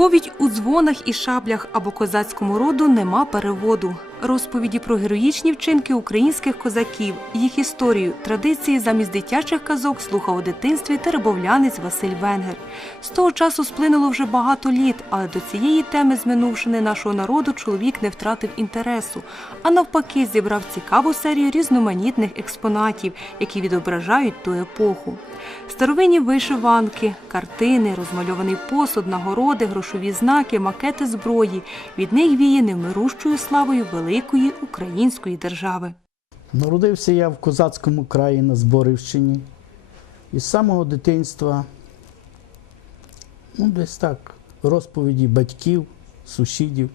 Розповідь у дзвонах і шаблях або козацькому роду нема переводу. Розповіді про героїчні вчинки українських козаків, їх історію, традиції замість дитячих казок слухав у дитинстві теребовлянець Василь Венгер. З того часу сплинуло вже багато літ, але до цієї теми з минувшини нашого народу чоловік не втратив інтересу, а навпаки зібрав цікаву серію різноманітних експонатів, які відображають ту епоху. Старовинні вишиванки, картини, розмальований посуд, нагороди, грошові знаки, макети зброї. Від них віє невмирущою славою великої української держави. Народився я в козацькому краї на Зборівщині. І з самого дитинства, ну, десь так, розповіді батьків, сусідів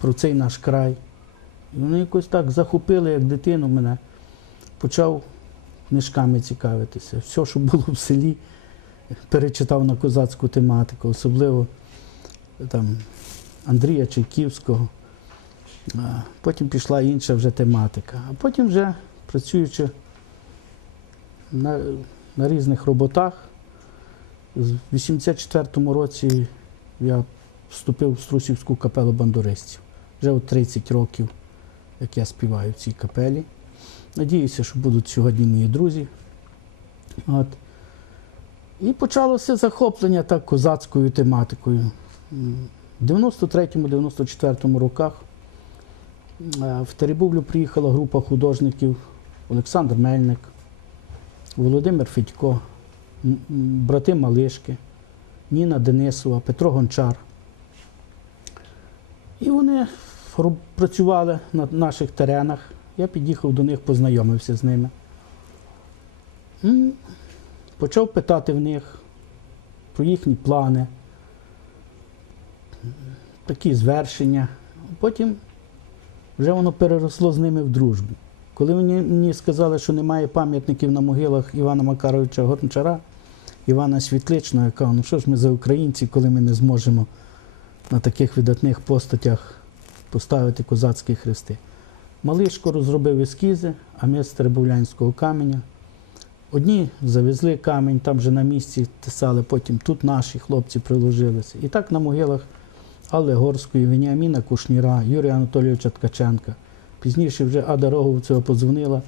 про цей наш край. І вони якось так захопили, як дитину мене. Почав книжками цікавитися. Все, що було в селі, перечитав на козацьку тематику, особливо там, Андрія Чайківського. Потім пішла інша вже тематика. А потім вже працюючи на, на різних роботах, в 84-му році я вступив в Струсівську капелу бандуристів. Вже от 30 років, як я співаю в цій капелі. Надіюся, що будуть сьогодні мої друзі. От. І почалося захоплення так козацькою тематикою. В 93-94 роках В Теребовлю приїхала група художників Олександр Мельник, Володимир Федько, брати Малишки, Ніна Денисова, Петро Гончар. І вони працювали на наших теренах. Я під'їхав до них, познайомився з ними. Почав питати в них про їхні плани, такі звершення. Потім вже воно переросло з ними в дружбу. Коли мені, сказали, що немає пам'ятників на могилах Івана Макаровича Гончара, Івана Світличного, я кажу, ну що ж ми за українці, коли ми не зможемо на таких видатних постатях поставити козацькі хрести. Малишко розробив ескізи, а ми з Теребовлянського каменя. Одні завезли камінь, там же на місці тисали, потім тут наші хлопці приложилися. І так на могилах Алли Горської, Веніаміна Кушніра, Юрія Анатолійовича Ткаченка. Пізніше вже Ада Роговцева подзвонила,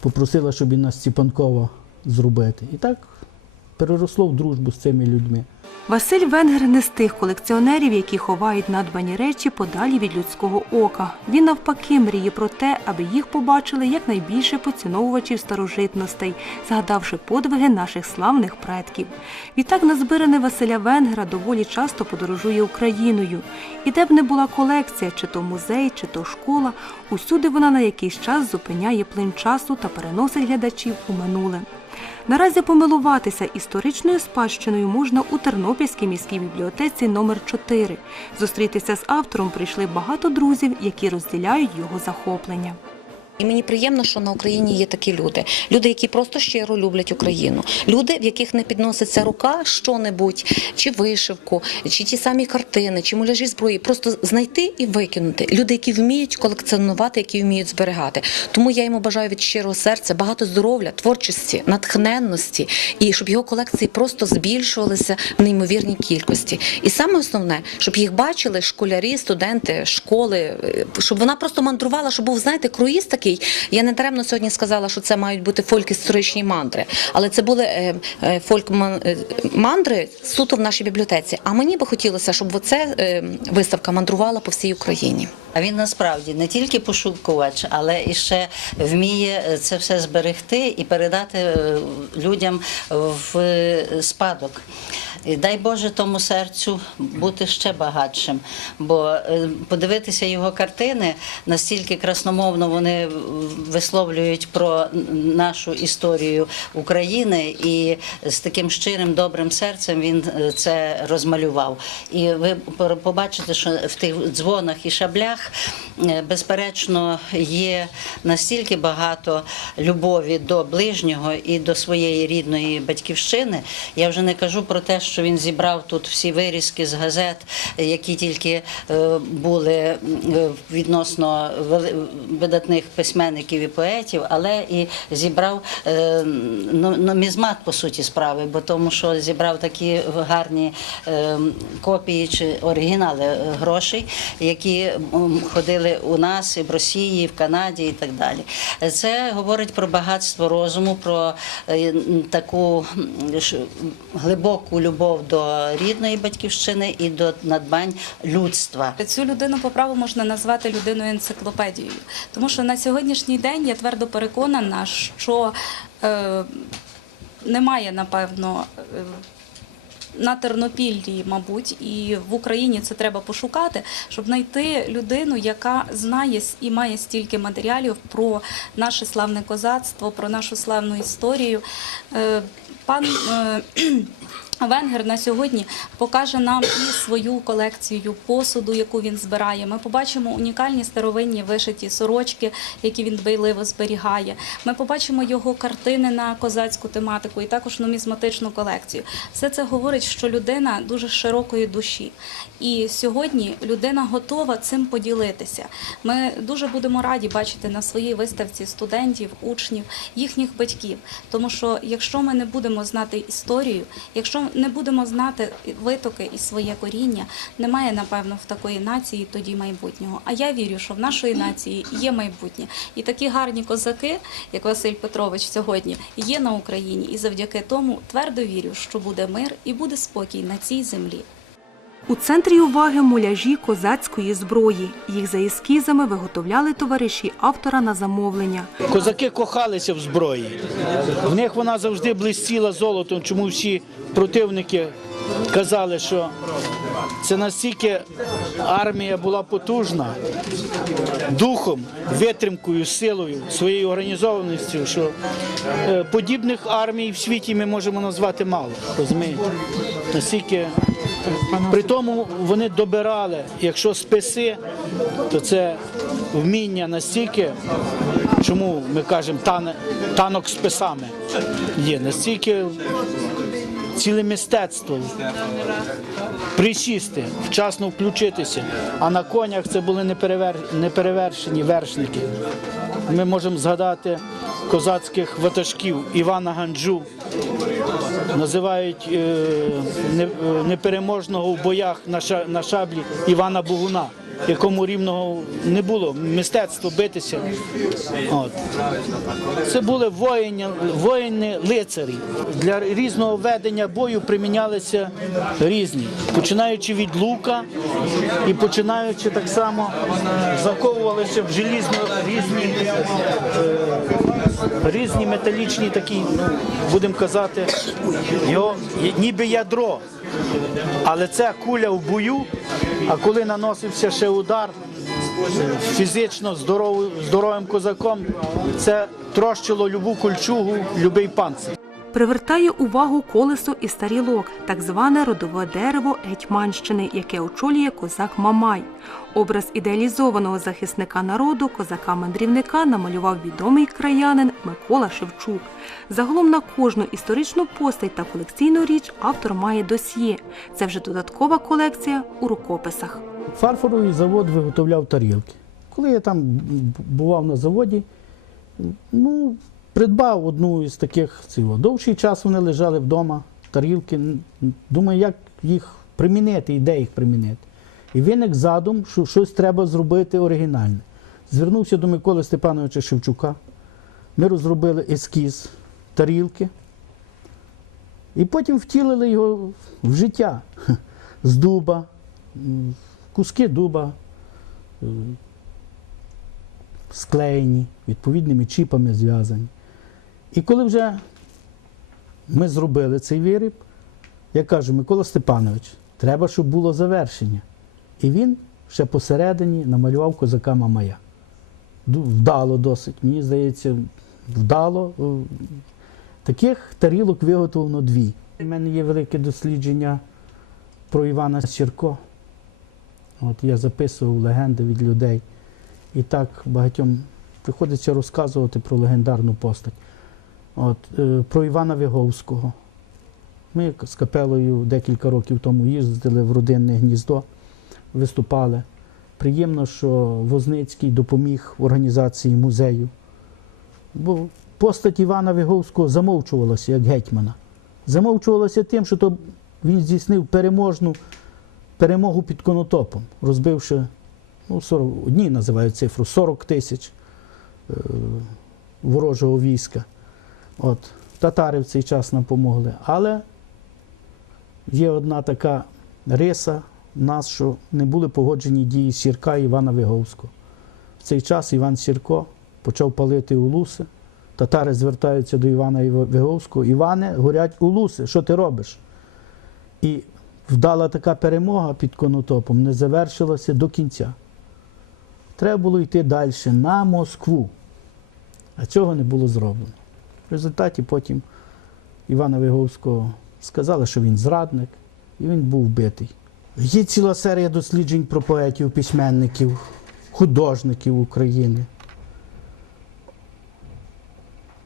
попросила, щоб і нас Ціпанкова зробити. І так переросло в дружбу з цими людьми. Василь Венгер не з тих колекціонерів, які ховають надбані речі подалі від людського ока. Він навпаки мріє про те, аби їх побачили якнайбільше поціновувачів старожитностей, згадавши подвиги наших славних предків. Відтак назбиране Василя Венгера доволі часто подорожує Україною. І де б не була колекція, чи то музей, чи то школа, усюди вона на якийсь час зупиняє плин часу та переносить глядачів у минуле. Наразі помилуватися історичною спадщиною можна у Тернопільській міській бібліотеці номер 4 Зустрітися з автором прийшли багато друзів, які розділяють його захоплення. І мені приємно, що на Україні є такі люди. Люди, які просто щиро люблять Україну. Люди, в яких не підноситься рука що-небудь, чи вишивку, чи ті самі картини, чи муляжі зброї. Просто знайти і викинути. Люди, які вміють колекціонувати, які вміють зберігати. Тому я йому бажаю від щирого серця багато здоров'я, творчості, натхненності, і щоб його колекції просто збільшувалися в неймовірній кількості. І саме основне, щоб їх бачили школярі, студенти, школи, е, щоб вона просто мандрувала, щоб був, знаєте, круїз такий. Я не даремно сьогодні сказала, що це мають бути фольк-історичні мандри, але це були е, е, фольк-мандри суто в нашій бібліотеці. А мені би хотілося, щоб оце е, виставка мандрувала по всій Україні. А він насправді не тільки пошукувач, але і ще вміє це все зберегти і передати е, людям в е, спадок. І дай Боже тому серцю бути ще багатшим. Бо е, подивитися його картини настільки красномовно вони висловлюють про нашу історію України, і з таким щирим добрим серцем він е, це розмалював. І ви побачите, що в тих дзвонах і шаблях е, безперечно, є настільки багато любові до ближнього і до своєї рідної батьківщини. Я вже не кажу про те, що він зібрав тут всі вирізки з газет, які тільки е, були е, відносно видатних письменників і поетів, але і зібрав е, ну- по суті справи, бо тому що зібрав такі гарні копії чи оригінали грошей, які ходили у нас і в Росії, і в Канаді, і так далі. Це говорить про багатство розуму, про таку глибоку любов до рідної батьківщини і до надбань людства. Цю людину по праву можна назвати людиною енциклопедією, тому що на сьогоднішній день я твердо переконана, що е, немає, напевно, е, на Тернопіллі, мабуть, і в Україні це треба пошукати, щоб знайти людину, яка знає і має стільки матеріалів про наше славне козацтво, про нашу славну історію. Е, Пан е, Венгер на сьогодні покаже нам і свою колекцію посуду, яку він збирає. Ми побачимо унікальні старовинні вишиті сорочки, які він дбайливо зберігає. Ми побачимо його картини на козацьку тематику і також нумізматичну колекцію. Все це говорить, що людина дуже широкої душі. І сьогодні людина готова цим поділитися. Ми дуже будемо раді бачити на своїй виставці студентів, учнів, їхніх батьків. Тому що якщо ми не будемо знати історію, якщо не будемо знати витоки і своє коріння, немає напевно в такої нації тоді майбутнього. А я вірю, що в нашої нації є майбутнє. І такі гарні козаки, як Василь Петрович сьогодні, є на Україні. І завдяки тому твердо вірю, що буде мир і буде спокій на цій землі. У центрі уваги муляжі козацької зброї. Їх за ескізами виготовляли товариші автора на замовлення. Козаки кохалися в зброї. В них вона завжди блистіла золотом, чому всі противники казали, що це настільки армія була потужна духом, витримкою, силою, своєю організованістю, що е, подібних армій в світі ми можемо назвати мало. Розумієте? Настільки при тому вони добирали, якщо списи, то це вміння настільки, чому ми кажемо тан- танок списами є, настільки ціле мистецтво присісти, вчасно включитися. А на конях це були неперевер- неперевершені вершники. Ми можемо згадати козацьких ватажків Івана Ганджу, називають е, е, непереможного в боях на, ша- на шаблі Івана Богуна, якому рівного не було мистецтво битися. От. Це були воїни, воїни лицарі. Для різного ведення бою примінялися різні, починаючи від лука і починаючи так само заковувалися в желізно різні, е, різні металічні такі, ну, будемо казати, його ніби ядро. Але це куля в бою, а коли наносився ще удар фізично здоровим козаком, це трощило любу кольчугу, любий панцир. Привертає увагу колесо і старілок, так зване родове дерево Гетьманщини, яке очолює козак Мамай. Образ ідеалізованого захисника народу, козака-мандрівника намалював відомий краянин Микола Шевчук. Загалом на кожну історичну постать та колекційну річ автор має досьє. Це вже додаткова колекція у рукописах. Фарфоровий завод виготовляв тарілки. Коли я там бував на заводі, ну, придбав одну із таких цього. Довший час вони лежали вдома, тарілки. Думаю, як їх примінити і де їх примінити. І виник задум, що щось треба зробити оригінальне. Звернувся до Миколи Степановича Шевчука. Ми розробили ескіз тарілки. І потім втілили його в життя з дуба, куски дуба е, склеєні, відповідними чіпами зв'язані. І коли вже ми зробили цей виріб, я кажу, Микола Степанович, треба, щоб було завершення. І він ще посередині намалював козака Мамая. Вдало досить, мені здається, вдало. Е, Таких тарілок виготовлено дві. У мене є велике дослідження про Івана Сірко. От я записував легенди від людей. І так багатьом приходиться розказувати про легендарну постать. От, е, про Івана Виговського. Ми з капелою декілька років тому їздили в родинне гніздо, виступали. Приємно, що Возницький допоміг в організації музею. Бо постать Івана Виговського замовчувалася як гетьмана. Замовчувалася тим, що то він здійснив переможну перемогу під конотопом, розбивши, ну, 40, одні називають цифру 40 тисяч е, ворожого війська. От, татари в цей час нам помогли. Але є одна така риса нас, що не були погоджені дії Сірка і Івана Виговського. В цей час Іван Сірко почав палити улуси. Татари звертаються до Івана Іва- Виговського. Іване, горять улуси, що ти робиш? І вдала така перемога під конотопом не завершилася до кінця. Треба було йти далі на Москву. А цього не було зроблено. В результаті потім Івана Виговського сказали, що він зрадник, і він був вбитий. Є ціла серія досліджень про поетів, письменників, художників України.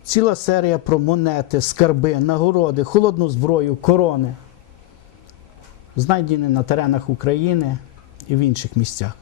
Ціла серія про монети, скарби, нагороди, холодну зброю, корони, знайдені на теренах України і в інших місцях.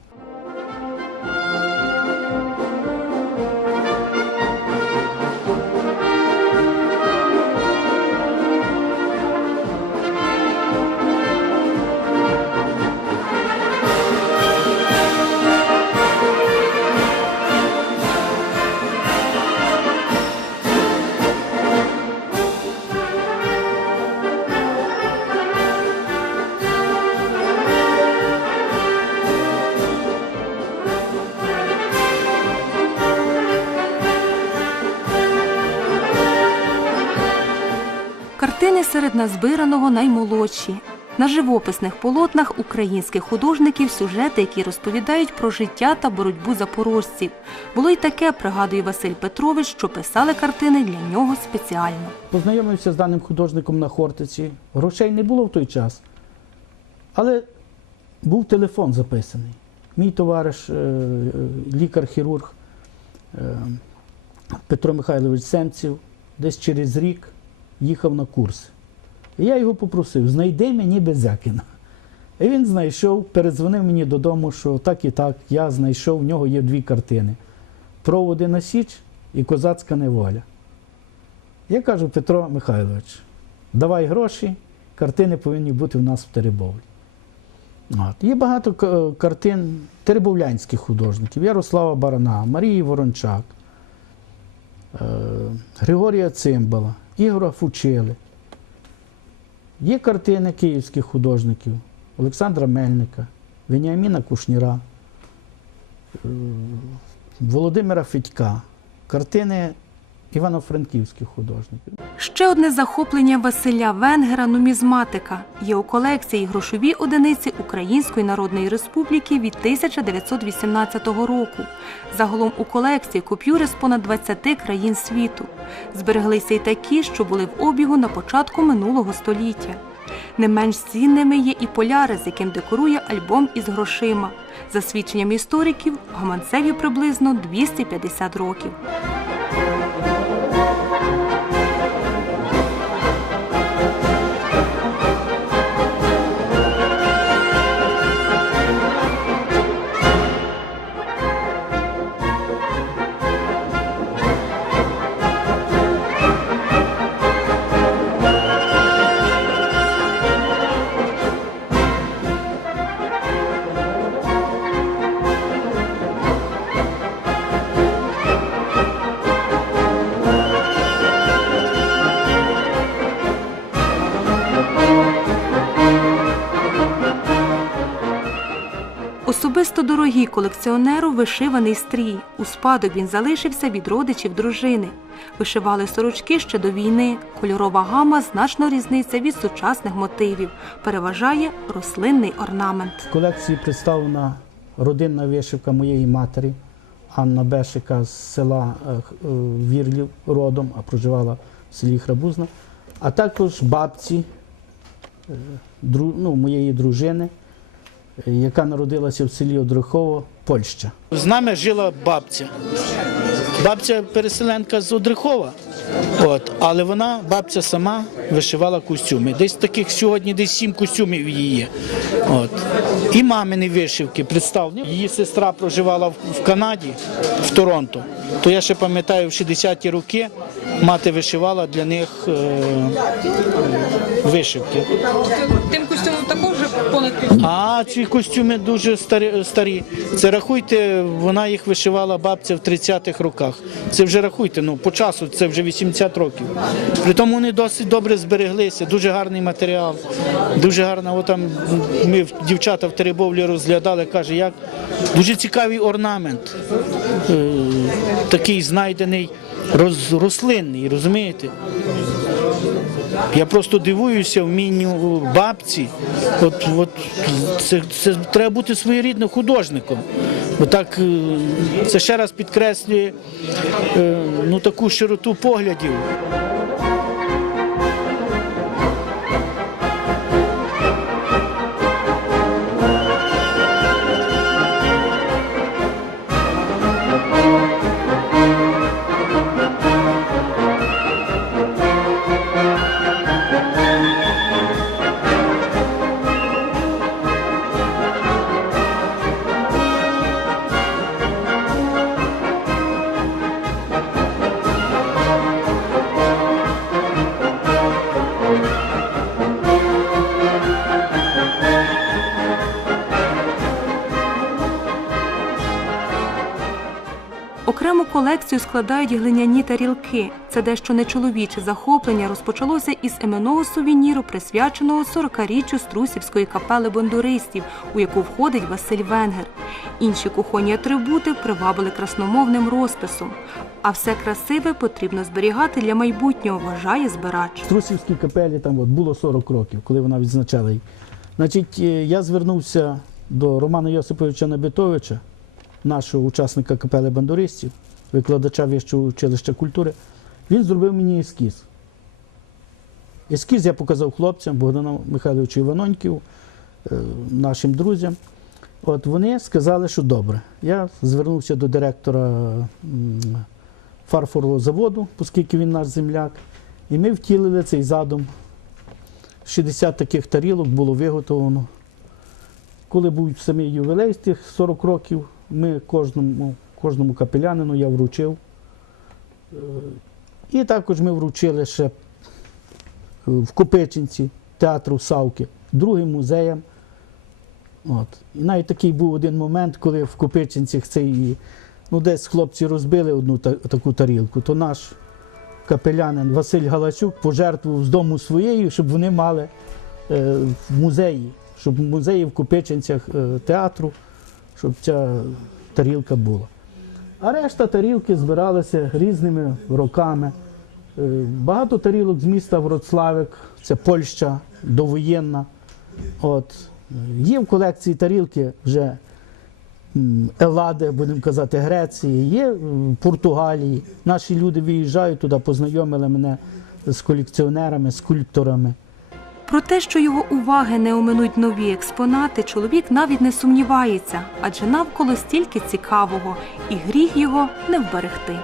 Картини серед назбираного наймолодші. На живописних полотнах українських художників сюжети, які розповідають про життя та боротьбу запорожців. Було й таке, пригадує Василь Петрович, що писали картини для нього спеціально. Познайомився з даним художником на Хортиці. Грошей не було в той час. Але був телефон записаний. Мій товариш, е, е, лікар-хірург е, Петро Михайлович Семців, десь через рік їхав на курс. І я його попросив, знайди мені Безякіна. І він знайшов, передзвонив мені додому, що так і так, я знайшов, в нього є дві картини: Проводи на Січ і Козацька неволя. Я кажу, Петро Михайлович, давай гроші, картини повинні бути в нас в Теребові. От. Є багато картин теребовлянських художників: Ярослава Барана, Марії Ворончак, е, Григорія Цимбала, Ігора Фучили. Є картини київських художників Олександра Мельника, Веніаміна Кушніра, е, Володимира Федька, картини івано-франківських художників. Ще одне захоплення Василя Венгера нумізматика. Є у колекції грошові одиниці Української Народної Республіки від 1918 року. Загалом у колекції купюри з понад 20 країн світу. Збереглися й такі, що були в обігу на початку минулого століття. Не менш цінними є і поляри, з яким декорує альбом із грошима. За свідченням істориків, гаманцеві приблизно 250 років. Thank you. Особисто дорогий колекціонеру вишиваний стрій. У спадок він залишився від родичів дружини. Вишивали сорочки ще до війни. Кольорова гама значно різниця від сучасних мотивів. Переважає рослинний орнамент. В колекції представлена родинна вишивка моєї матері Анна Бешика з села е, е, Вірлів родом, а проживала в селі Храбузна, а також бабці е, ну, моєї дружини яка народилася в селі Одрихово, Польща. З нами жила бабця. Бабця переселенка з Одрихова. От, але вона, бабця сама вишивала костюми. Десь таких сьогодні десь сім костюмів її є. От. І мамини вишивки представлені. Її сестра проживала в, Канаді, в Торонто. То я ще пам'ятаю, в 60-ті роки мати вишивала для них е, вишивки. Тим костюмом також понад. А ці костюми дуже старі. Це рахуйте, вона їх вишивала бабця в 30-х роках. Це вже рахуйте, ну по часу це вже 80 років. При тому вони досить добре збереглися, дуже гарний матеріал, дуже гарна. От там ми дівчата в Теребовлі розглядали, каже, як дуже цікавий орнамент, е, такий знайдений роз, рослинний, розумієте? Я просто дивуюся вмінню бабці. От, от це, це треба бути своєрідним художником. Бо так е, це ще раз підкреслює е, ну, таку широту поглядів. Окрему колекцію складають глиняні тарілки. Це дещо нечоловіче захоплення розпочалося із іменного сувеніру, присвяченого 40-річчю Струсівської капели бондуристів, у яку входить Василь Венгер. Інші кухонні атрибути привабили красномовним розписом. А все красиве потрібно зберігати для майбутнього, вважає збирач. В Трусівській капелі там от, було 40 років, коли вона відзначала її. Значить, е, я звернувся до Романа Йосиповича Набитовича, нашого учасника капели бандуристів, викладача Вищого училища культури. Він зробив мені ескіз. Ескіз я показав хлопцям, Богдану Михайловичу Іваноньків, е, нашим друзям. От вони сказали, що добре. Я звернувся до директора фарфорового заводу, оскільки він наш земляк. І ми втілили цей задум. 60 таких тарілок було виготовлено. Коли був самий ювілей з тих 40 років, ми кожному, кожному капелянину я вручив. Е, І також ми вручили ще в Копичинці театру Савки, другим музеям. От. І навіть такий був один момент, коли в Копичинцях цей, ну, десь хлопці розбили одну та- таку тарілку, то наш капелянин Василь Галачук пожертвував з дому своєю, щоб вони мали е, в музеї, щоб музеї в Копичинцях е, театру, щоб ця тарілка була. А решта тарілки збиралися різними роками. Е, Багато тарілок з міста Вроцлавик, це Польща довоєнна. От. Є в колекції тарілки вже Елади, будемо казати, Греції, є м, Португалії. Наші люди виїжджають туди, познайомили мене з колекціонерами, скульпторами. Про те, що його уваги не оминуть нові експонати, чоловік навіть не сумнівається, адже навколо стільки цікавого, і гріх його не вберегти.